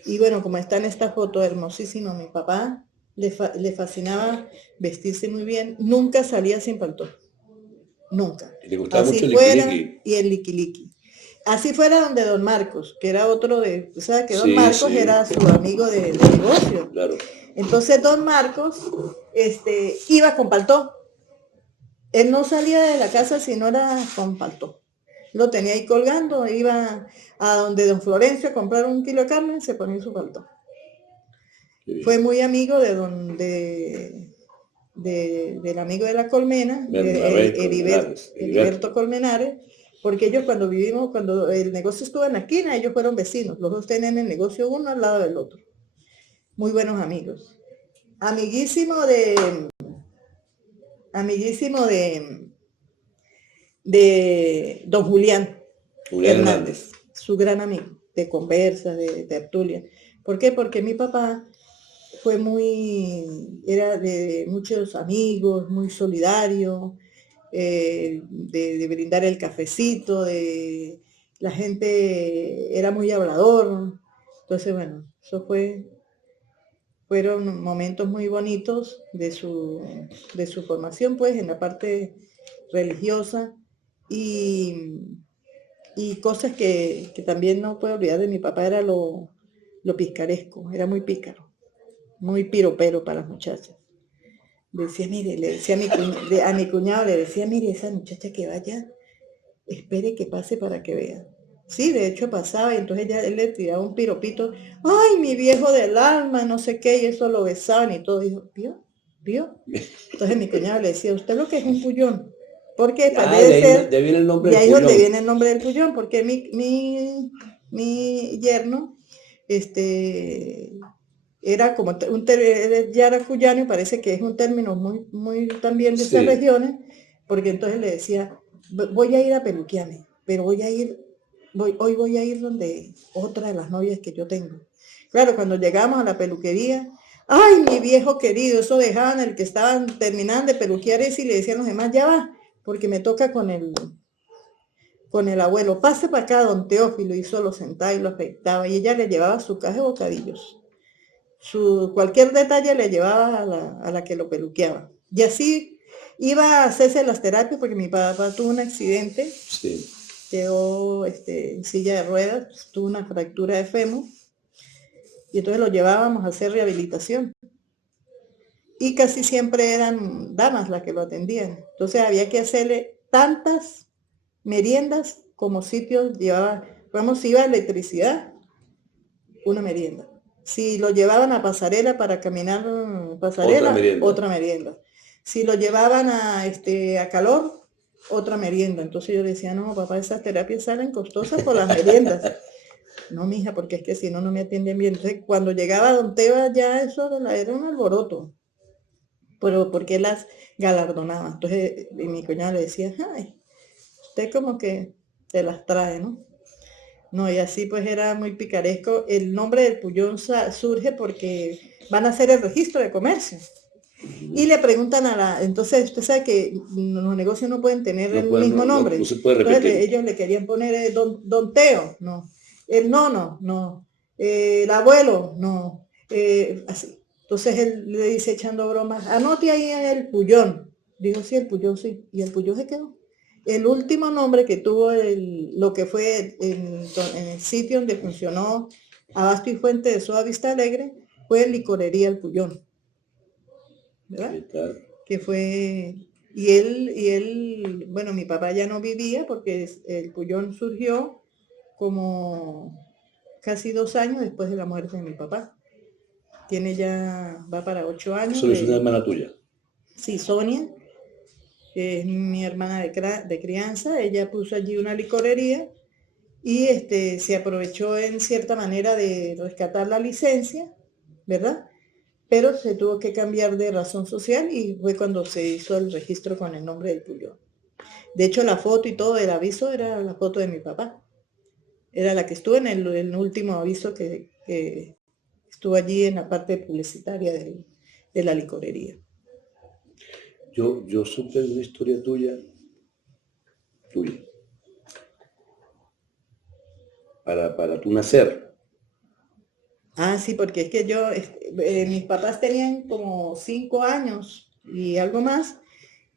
Y bueno, como está en esta foto hermosísima, mi papá le fascinaba vestirse muy bien, nunca salía sin paltó, nunca. Le gustaba así mucho el fuera liquiliqui. y el liquiliqui. Así fuera donde don Marcos, que era otro de, o sea, que don Sí, Marcos sí. era su amigo de negocio. Claro. Entonces don Marcos iba con paltó. Él no salía de la casa si no era con paltó. Lo tenía ahí colgando, iba a donde don Florencio a comprar 1 kilo de carne, se ponía su paltó. Fue muy amigo del amigo de la colmena, Heriberto Colmenares, porque ellos cuando el negocio estuvo en la esquina, ellos fueron vecinos, los dos tenían el negocio uno al lado del otro. Muy buenos amigos. Amiguísimo de don Julián Hernández, su gran amigo, de conversa, de tertulia. ¿Por qué? Porque mi papá era de muchos amigos, muy solidario, de brindar el cafecito, la gente era muy hablador. Entonces, bueno, fueron momentos muy bonitos de su formación, pues, en la parte religiosa y cosas que también no puedo olvidar de mi papá era lo picaresco, era muy pícaro, muy piropero para las muchachas. Decía, mire, le decía a mi cuñado, le decía, mire, esa muchacha que vaya, espere que pase para que vea. Sí, de hecho pasaba y entonces él le tiraba un piropito, ay, mi viejo del alma, no sé qué, y eso lo besaban y todo, dijo, ¿vio? Entonces mi cuñado le decía, usted lo que es un pullón, porque de viene el nombre del pullón. De ahí donde viene el nombre del pullón, porque mi yerno, era como ya era cuyano y parece que es un término muy, muy también de esas regiones, porque entonces le decía, voy a ir a peluquearme, pero hoy voy a ir donde otra de las novias que yo tengo. Claro, cuando llegamos a la peluquería, ay, mi viejo querido, eso dejaban el que estaban terminando de peluquear ese y le decían los demás, ya va, porque me toca con el abuelo, pase para acá, don Teófilo, y solo sentaba y lo afeitaba, y ella le llevaba su caja de bocadillos. Cualquier detalle le llevaba a la que lo peluqueaba. Y así iba a hacerse las terapias porque mi papá tuvo un accidente, quedó en silla de ruedas, tuvo una fractura de fémur, y entonces lo llevábamos a hacer rehabilitación. Y casi siempre eran damas las que lo atendían. Entonces había que hacerle tantas meriendas como sitios llevaba, si iba a electricidad, una merienda. Si lo llevaban a pasarela para caminar pasarela, otra merienda. Si lo llevaban a calor, otra merienda. Entonces yo decía, no, papá, esas terapias salen costosas por las meriendas. No, mija, porque es que si no, no me atienden bien. Entonces, cuando llegaba don Teba, ya eso era un alboroto. Pero porque las galardonaba. Entonces mi cuñado le decía, ay, usted como que te las trae, ¿no? No, y así pues era muy picaresco. El nombre del pullón surge porque van a hacer el registro de comercio. Y le preguntan entonces usted sabe que los negocios no pueden tener el mismo nombre. No se puede repetir. Entonces ellos le querían poner don Teo, no. El nono, no. El abuelo, no. Así. Entonces él le dice echando bromas, anote ahí el pullón. Digo, sí, el pullón sí. Y el pullón se quedó. El último nombre que tuvo lo que fue en el sitio donde funcionó Abasto y Fuente de Soda Vista Alegre fue Licorería El Pullón, ¿verdad? Que fue, y él, bueno, mi papá ya no vivía porque el Pullón surgió como casi 2 años después de la muerte de mi papá. Va para 8 años. ¿Eso es una hermana tuya? Sí, Sonia. Que es mi hermana de crianza, ella puso allí una licorería y se aprovechó en cierta manera de rescatar la licencia, ¿verdad? Pero se tuvo que cambiar de razón social y fue cuando se hizo el registro con el nombre del Puyol. De hecho, la foto y todo el aviso era la foto de mi papá. Era la que estuvo en el último aviso que estuvo allí en la parte publicitaria de la licorería. Yo supe de una historia tuya, para tu nacer. Ah, sí, porque es que mis papás tenían como 5 años y algo más,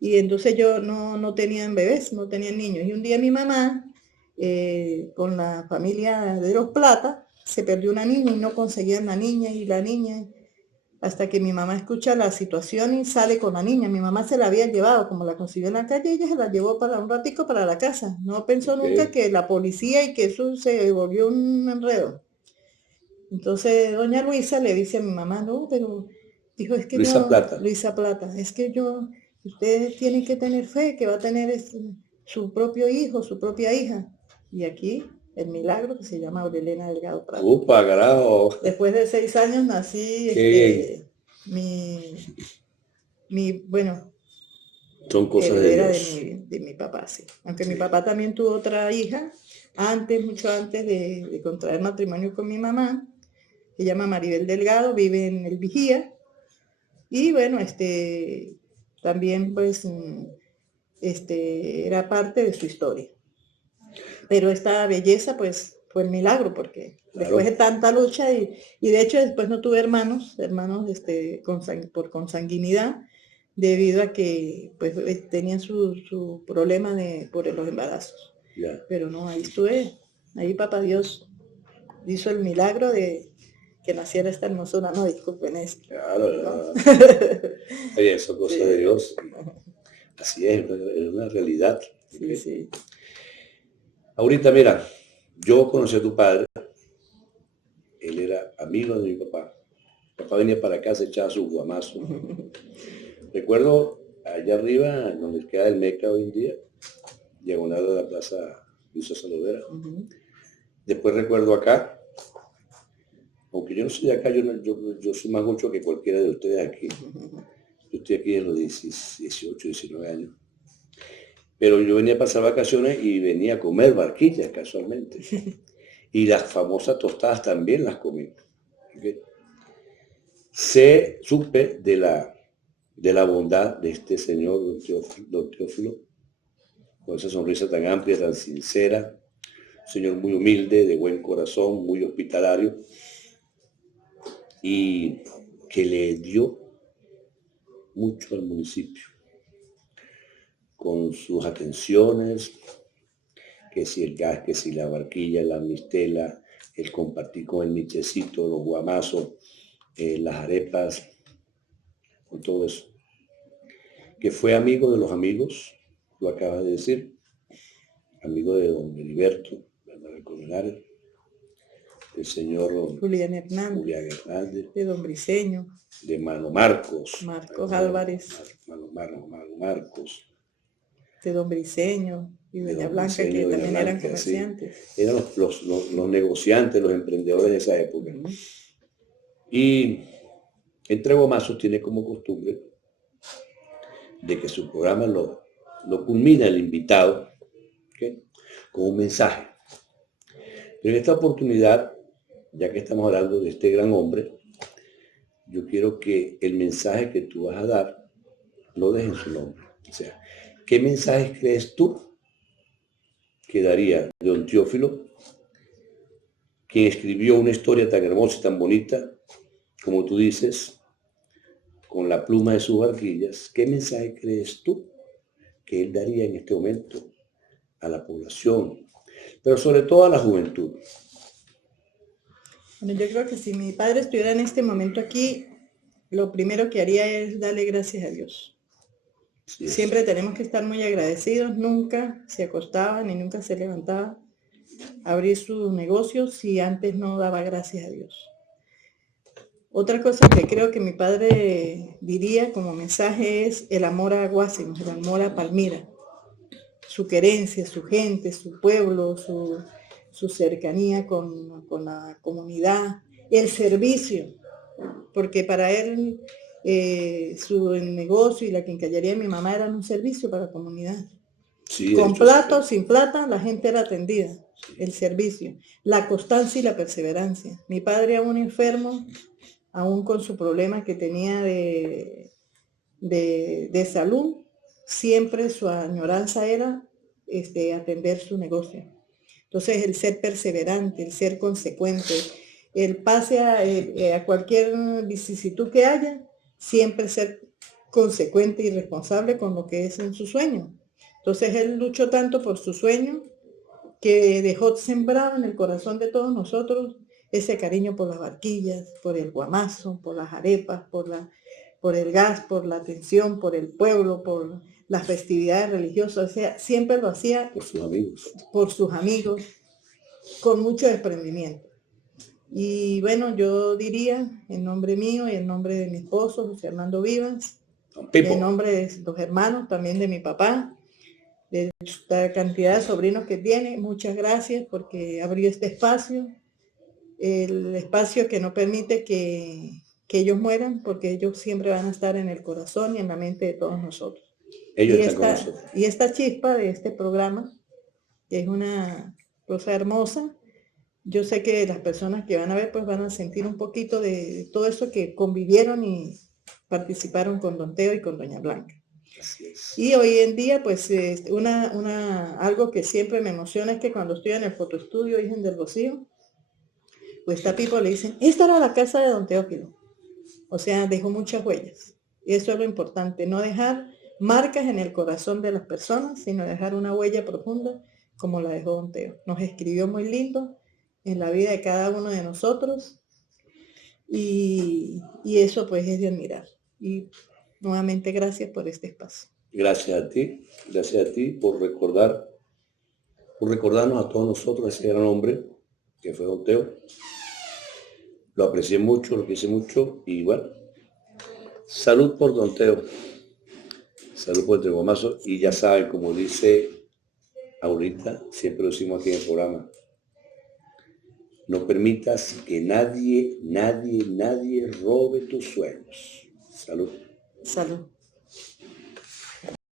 y entonces yo no tenían bebés, no tenían niños. Y un día mi mamá, con la familia de los Plata, se perdió una niña y no conseguían la niña, hasta que mi mamá escucha la situación y sale con la niña. Mi mamá se la había llevado, como la consiguió en la calle, ella se la llevó para un ratico para la casa. No pensó nunca que la policía y que eso se volvió un enredo. Entonces doña Luisa le dice a mi mamá, no, pero dijo, es que Luisa Plata. Luisa Plata, es que ustedes tienen que tener fe que va a tener su propio hijo, su propia hija. Y aquí el milagro que se llama Aurelena Delgado Prado. ¡Upa, carajo! Después de 6 años nací, bueno, son cosas de Dios. de mi papá, sí. Aunque mi papá también tuvo otra hija, mucho antes de contraer matrimonio con mi mamá, se llama Maribel Delgado, vive en el Vigía, y bueno, también pues, era parte de su historia. Pero esta belleza pues fue el milagro, porque después de tanta lucha, y de hecho después no tuve hermanos por consanguinidad, debido a que pues tenían su problema por los embarazos. Yeah. Pero no, ahí estuve, ahí papá Dios hizo el milagro de que naciera esta hermosura, no, disculpen esto. Claro, ¿no? Oye, eso es cosa de Dios. Así es una realidad. Sí, sí. Ahorita, mira, yo conocí a tu padre, él era amigo de mi papá. Mi papá venía para acá, se echaba su guamazo. Recuerdo allá arriba, donde queda el Meca hoy en día, diagonal de la plaza Luis Saludera. Después recuerdo acá, aunque yo no soy de acá, yo soy más mucho que cualquiera de ustedes aquí. Yo estoy aquí en los 18, 19 años. Pero yo venía a pasar vacaciones y venía a comer barquillas casualmente. Y las famosas tostadas también las comí. ¿Okay? Supe de la bondad de este señor, don Teófilo, con esa sonrisa tan amplia, tan sincera, un señor muy humilde, de buen corazón, muy hospitalario, y que le dio mucho al municipio, con sus atenciones, que si el gas, que si la barquilla, la mistela, el compartir con el michecito, los guamazos, las arepas, con todo eso. Que fue amigo de los amigos, lo acabas de decir, amigo de don Heriberto, Bernardo Colmenares, del señor Julián Hernández, de don Briceño, de Mano Marcos, Álvarez, Mano Marcos, de don Briceño y doña Blanca, que también eran comerciantes. Sí. Eran los negociantes, los emprendedores de esa época. Y Entre Gomazos tiene como costumbre de que su programa lo culmina el invitado, ¿okay?, con un mensaje. Pero en esta oportunidad, ya que estamos hablando de este gran hombre, yo quiero que el mensaje que tú vas a dar lo dejes en su nombre. O sea, ¿qué mensajes crees tú que daría don Teófilo, quien escribió una historia tan hermosa y tan bonita, como tú dices, con la pluma de sus barquillas? ¿Qué mensaje crees tú que él daría en este momento a la población, pero sobre todo a la juventud? Bueno, yo creo que si mi padre estuviera en este momento aquí, lo primero que haría es darle gracias a Dios. Sí, siempre tenemos que estar muy agradecidos. Nunca se acostaba ni nunca se levantaba a abrir sus negocios si antes no daba gracias a Dios. Otra cosa que creo que mi padre diría como mensaje es el amor a Guásenos, el amor a Palmira, su querencia, su gente, su pueblo, su cercanía con la comunidad, el servicio, porque para él su negocio y la quincallería de mi mamá eran un servicio para la comunidad. Sí, Con plata o sin plata, la gente era atendida. El servicio, la constancia y la perseverancia. Mi padre aún enfermo, aún con su problema que tenía de salud, siempre su añoranza era atender su negocio. Entonces el ser perseverante, el ser consecuente, el pase a cualquier vicisitud que haya, siempre ser consecuente y responsable con lo que es en su sueño. Entonces él luchó tanto por su sueño que dejó sembrado en el corazón de todos nosotros ese cariño por las barquillas, por el guamazo, por las arepas, por el gas, por la atención, por el pueblo, por las festividades religiosas. O sea, siempre lo hacía por sus amigos, con mucho desprendimiento. Y bueno, yo diría, en nombre mío y en nombre de mi esposo, José Armando Vivas, en nombre de los hermanos, también de mi papá, de la cantidad de sobrinos que tiene, muchas gracias porque abrió este espacio, el espacio que no permite que ellos mueran, porque ellos siempre van a estar en el corazón y en la mente de todos nosotros. Y esta chispa de este programa, que es una cosa hermosa, yo sé que las personas que van a ver pues van a sentir un poquito de todo eso que convivieron y participaron con Don Teo y con Doña Blanca. Y hoy en día, pues, algo que siempre me emociona es que cuando estoy en el fotoestudio Virgen del Rocío, pues a Pipo le dicen, esta era la casa de Don Teófilo. O sea, dejó muchas huellas. Y eso es lo importante, no dejar marcas en el corazón de las personas, sino dejar una huella profunda como la dejó Don Teo. Nos escribió muy lindo en la vida de cada uno de nosotros y eso pues es de admirar. Y nuevamente gracias por este espacio. Gracias a ti por recordarnos a todos nosotros ese gran hombre que fue Don Teo. Lo aprecié mucho, lo quise mucho y bueno, salud por Don Teo, salud por el Guamazo y ya saben, como dice ahorita, siempre lo decimos aquí en el programa, no permitas que nadie robe tus sueños. Salud. Salud.